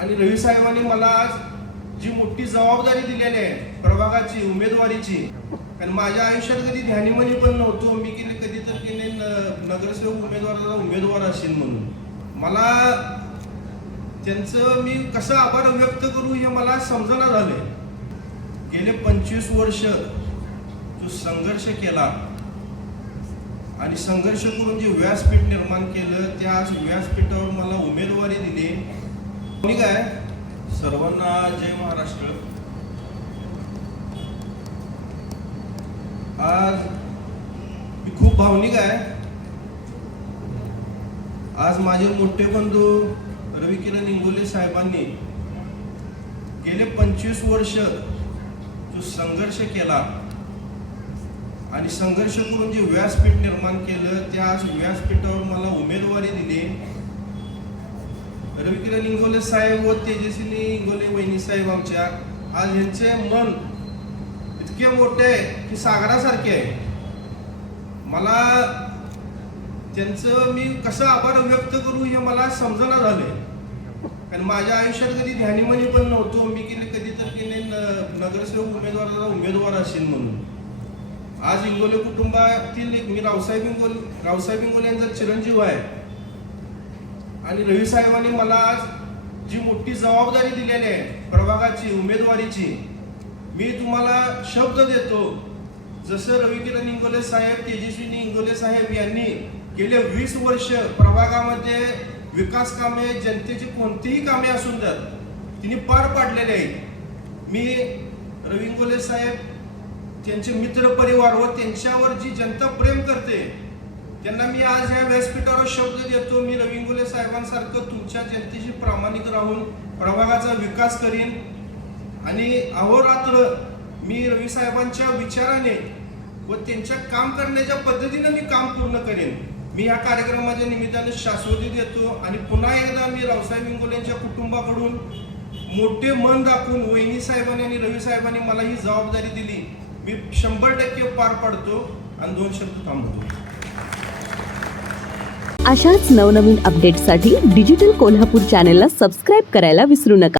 आणि रवी साहेबांनी मला आज जी मोठी जबाबदारी दिलेली आहे प्रभागाची उमेदवारीची कारण माझ्या आयुष्यात कधी ध्यानीमनी पण नव्हतो मी की कधी तर की न- नगरसेवक उमेदवाराला उमेदवार असेल म्हणून. मला त्यांचं मी कसं आभार व्यक्त करू हे मला समजणं झाले गेले पंचवीस वर्ष जो संघर्ष केला आणि संघर्ष करून जे व्यासपीठ निर्माण केलं त्या आज व्यासपीठावर मला उमेदवार दिली मी काय सर्वांना जय महाराष्ट्र आज मी खूप भावनिक आहे आज माझे मोठे बंधू रवी किरण इंगोले साहेबांनी गेले पंचवीस वर्ष जो संघर्ष केला आणि संघर्ष करून जे व्यासपीठ निर्माण केलं त्या आज व्यासपीठावर मला उमेदवारी दिली. रविकिरण इंगोले साहेब व तेजस्विनी इंगोले वहिनी साहेब आमच्या आज यांचे मन इतके मोठे आहे की सागरासारखे आहे. मला त्यांचं मी कसं आभार व्यक्त करू हे मला समजणं झालंय. कारण माझ्या आयुष्यात कधी ध्यानीमनी पण नव्हतो. मी की कधी तर की नाही न- नगरसेवक उमेदवाराचा उमेदवार असेल म्हणून. आज इंगोले कुटुंबातील एक मी रावसाहेब इंगोल रावसाहेब इंगोले यांचा चिरंजीव आहे. आणि रवी साहेबांनी मला आज जी मोठी जबाबदारी दिलेली आहे प्रभागाची उमेदवारीची मी तुम्हाला शब्द देतो. जसं रविकिरण इंगोले साहेब तेजस्विनी इंगोले साहेब यांनी गेले वीस वर्ष प्रभागामध्ये विकास कामे जनतेची कोणतीही कामे असून जात तिने पार पाडलेले आहेत. मी रवी इंगोले साहेब त्यांचे मित्र परिवार व त्यांच्यावर जी जनता प्रेम करते त्यांना मी आज ह्या व्यासपीठावर शब्द देतो. मी रविंगोले साहेबांसारखं तुमच्या जनतेशी प्रामाणिक राहून प्रभागाचा विकास करीन. आणि अहोरात्र मी रवी साहेबांच्या विचाराने व त्यांच्या काम करण्याच्या पद्धतीनं मी काम पूर्ण करेन. मी या कार्यक्रमाच्या निमित्तानं शाश्वती देतो आणि पुन्हा एकदा मी रावसाहेब इंगोलेंच्या कुटुंबाकडून मोठे मन दाखवून वहिनी साहेबांनी आणि रवी साहेबांनी मला ही जबाबदारी दिली. मी शंभर टक्के पार पाडतो आणि दोन शब्द थांबतो अशाच नवनवीन अपडेट्ससाठी डिजिटल कोल्हापूर चॅनेलला सबस्क्राईब करायला विसरू नका.